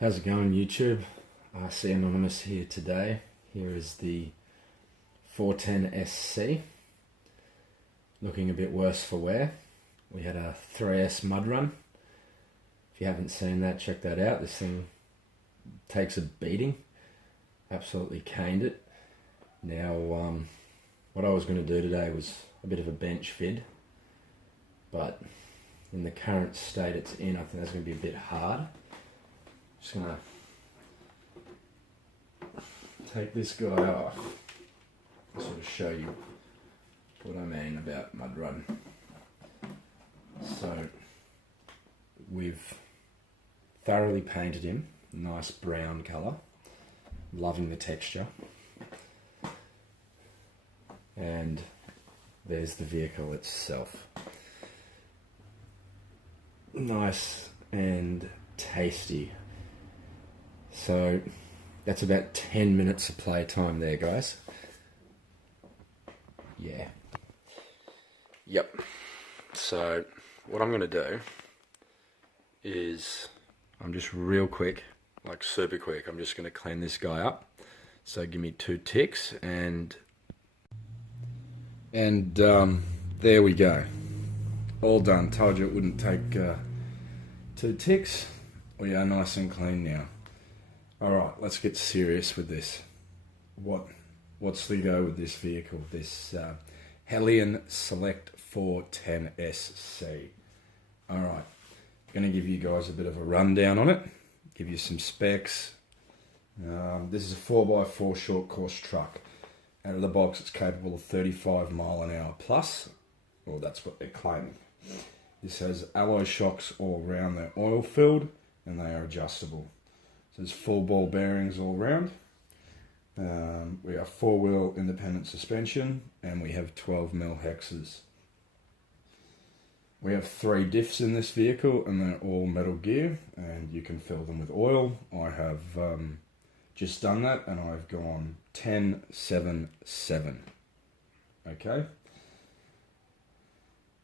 How's it going, YouTube? RC Anonymous here today. Here is the 410SC, looking a bit worse for wear. We had a 3S mud run. If you haven't seen that, check that out. This thing takes a beating. Absolutely caned it. Now, what I was going to do today was a bit of a bench vid, but in the current state it's in, I think that's going to be a bit hard. Just going to take this guy off and sort of show you what I mean about mud run. So we've thoroughly painted him, nice brown colour, loving the texture, and there's the vehicle itself. Nice and tasty. So that's about 10 minutes of playtime there, guys. Yeah. Yep. So what I'm going to do is, I'm just real quick, like super quick, I'm just going to clean this guy up. So give me 2 ticks and there we go. All done. Told you it wouldn't take 2 ticks. We are nice and clean now. Alright, let's get serious with this. What's the go with this vehicle? This Helion Select 410SC. Alright, going to give you guys a bit of a rundown on it. Give you some specs. This is a 4x4 short course truck. Out of the box it's capable of 35 mile an hour plus. Well, that's what they're claiming. This has alloy shocks all around. They're oil filled and they are adjustable. So there's full ball bearings all around. We have 4-wheel independent suspension and we have 12mm hexes. We have 3 diffs in this vehicle and they're all metal gear and you can fill them with oil. I have just done that and I've gone 10-7-7. Okay.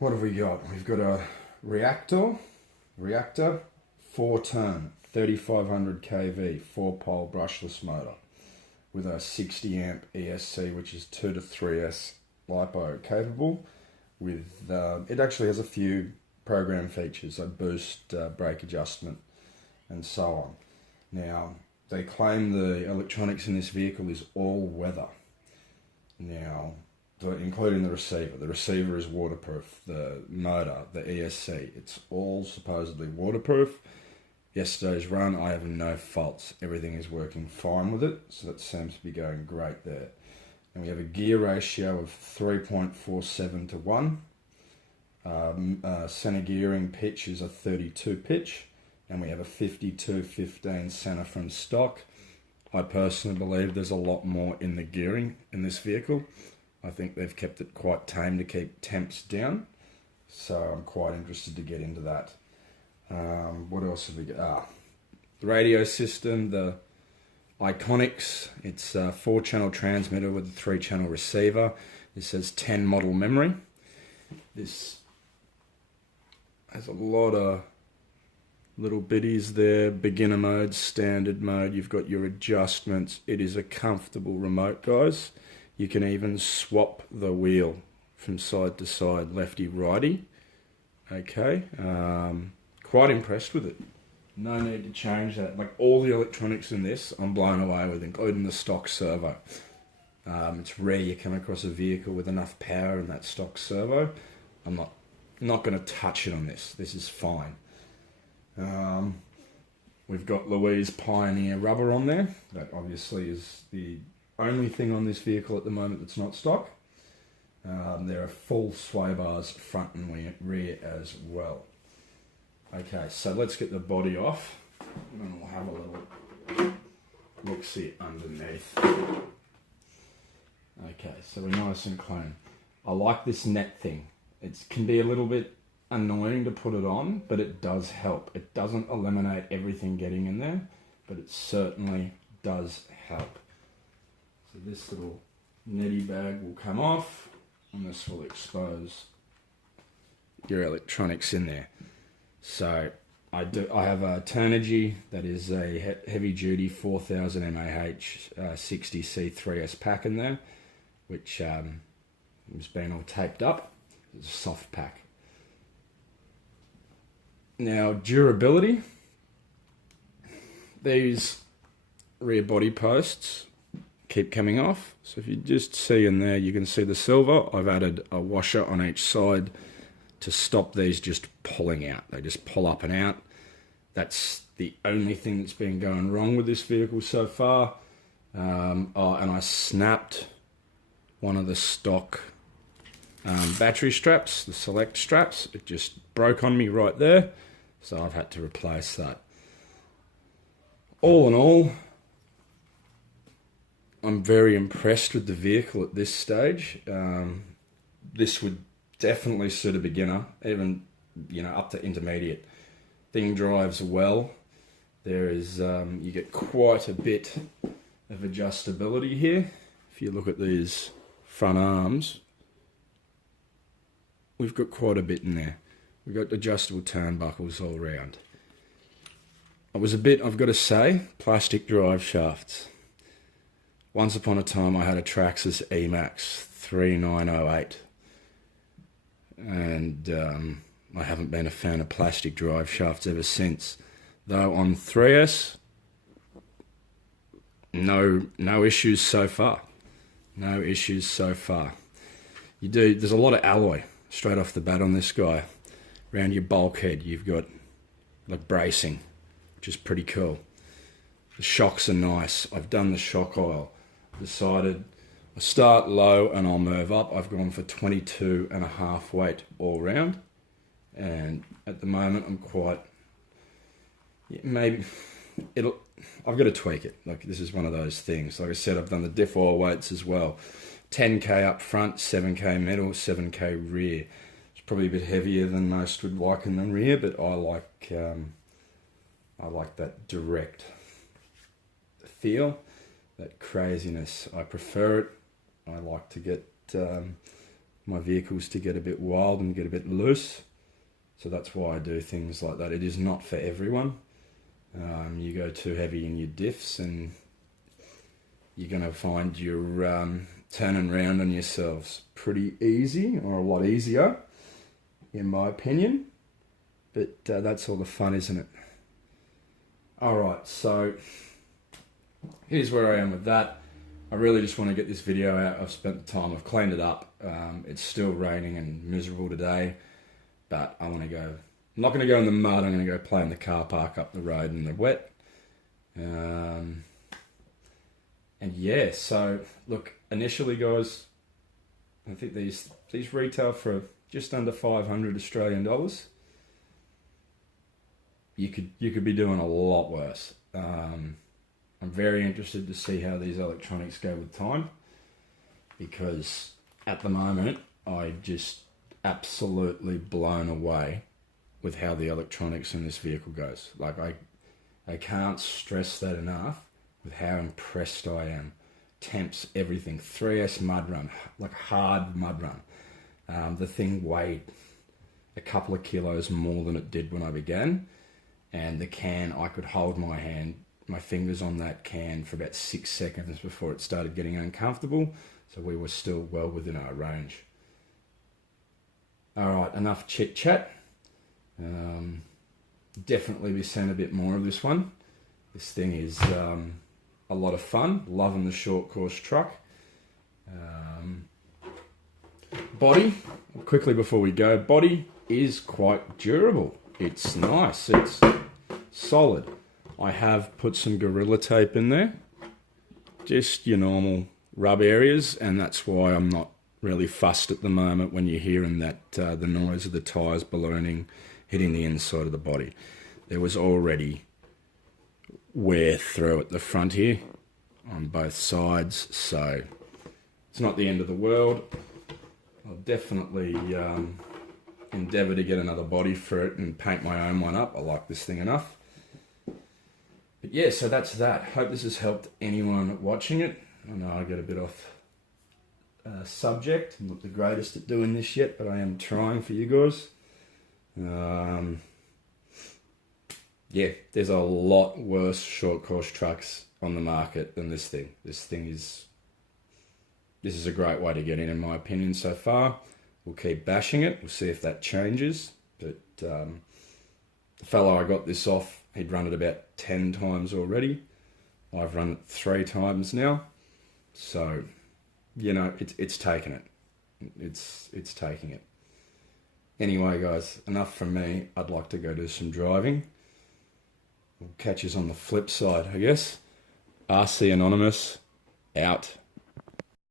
What have we got? We've got a reactor 4-turn, 3500 kV, 4-pole brushless motor with a 60 amp ESC, which is 2 to 3S LiPo capable. With it actually has a few program features, like boost, brake adjustment, and so on. Now, they claim the electronics in this vehicle is all weather. Now, including the receiver. The receiver is waterproof. The motor, the ESC, it's all supposedly waterproof. Yesterday's run, I have no faults. Everything is working fine with it, so that seems to be going great there. And we have a gear ratio of 3.47 to 1. Center gearing pitch is a 32 pitch, and we have a 52-15 center from stock. I personally believe there's a lot more in the gearing in this vehicle. I think they've kept it quite tame to keep temps down, so I'm quite interested to get into that. What else have we got? The radio system, the Iconics. It's a 4-channel transmitter with a 3-channel receiver. This has 10 model memory. This has a lot of little bitties there. Beginner mode, standard mode. You've got your adjustments. It is a comfortable remote, guys. You can even swap the wheel from side to side, lefty righty. Okay, quite impressed with it. No need to change that. Like all the electronics in this, I'm blown away with, including the stock servo. It's rare you come across a vehicle with enough power in that stock servo. I'm not going to touch it on this. This is fine. We've got Louise Pioneer rubber on there. That obviously is the only thing on this vehicle at the moment that's not stock. There are full sway bars front and rear as well. Okay, so let's get the body off and then we'll have a little look-see underneath. Okay, so we're nice and clean. I like this net thing. It can be a little bit annoying to put it on, but it does help. It doesn't eliminate everything getting in there, but it certainly does help. So this little netty bag will come off and this will expose your electronics in there. So I have a Turnigy that is a heavy duty 4000 mAh 60C3S pack in there, which has been all taped up. It's a soft pack. Now, durability. These rear body posts keep coming off. So if you just see in there, you can see the silver. I've added a washer on each side to stop these just pulling out. They just pull up and out. That's the only thing that's been going wrong with this vehicle so far. And I snapped one of the stock battery straps, the select straps. It just broke on me right there, so I've had to replace that. All in all, I'm very impressed with the vehicle at this stage. This would definitely suit a beginner, even up to intermediate. Thing drives well. There is you get quite a bit of adjustability here. If you look at these front arms, we've got quite a bit in there. We've got adjustable turnbuckles all around. It was a bit, I've got to say, plastic drive shafts. Once upon a time I had a Traxxas Emax 3908, and I haven't been a fan of plastic drive shafts ever since. Though on 3S, no issues so far. No issues so far. There's a lot of alloy straight off the bat on this guy. Around your bulkhead, you've got like bracing, which is pretty cool. The shocks are nice. I've done the shock oil. Decided I start low and I'll move up. I've gone for 22.5 weight all round. And at the moment I'm quite, I've got to tweak it. Like, this is one of those things. Like I said, I've done the diff oil weights as well. 10k up front, 7k middle, 7k rear. It's probably a bit heavier than most would like in the rear, but I like that direct feel, that craziness. I prefer it. I like to get my vehicles to get a bit wild and get a bit loose. So that's why I do things like that. It is not for everyone. You go too heavy in your diffs and you're going to find you're turning around on yourselves pretty easy, or a lot easier, in my opinion. But that's all the fun, isn't it? Alright, so here's where I am with that. I really just want to get this video out. I've spent the time, I've cleaned it up. It's still raining and miserable today, but I want to go. I'm not going to go in the mud. I'm going to go play in the car park up the road in the wet. And yeah, so look, initially guys, I think these retail for just under 500 Australian dollars. You could be doing a lot worse. I'm very interested to see how these electronics go with time, because at the moment I'm just absolutely blown away with how the electronics in this vehicle goes. Like, I can't stress that enough with how impressed I am. Temps, everything. 3S mud run, like hard mud run. The thing weighed a couple of kilos more than it did when I began, and the can, I could hold my fingers on that can for about 6 seconds before it started getting uncomfortable, so we were still well within our range. Alright, enough chit chat. Definitely be seeing a bit more of this one. This thing is a lot of fun. Loving the short course truck. Body, quickly before we go, body is quite durable. It's nice, it's solid. I have put some Gorilla Tape in there, just your normal rub areas, and that's why I'm not really fussed at the moment when you're hearing that the noise of the tyres ballooning, hitting the inside of the body. There was already wear through at the front here on both sides, so it's not the end of the world. I'll definitely endeavour to get another body for it and paint my own one up. I like this thing enough. But yeah, so that's that. Hope this has helped anyone watching it. I know I get a bit off subject. I'm not the greatest at doing this yet, but I am trying for you guys. yeah, there's a lot worse short course trucks on the market than this thing. This is a great way to get in my opinion so far. We'll keep bashing it. We'll see if that changes. But the fellow I got this off, he'd run it about 10 times already. I've run it 3 times now. So, you know, it's taking it. It's taking it. Anyway, guys, enough from me. I'd like to go do some driving. We'll catch us on the flip side, I guess. RC Anonymous, out.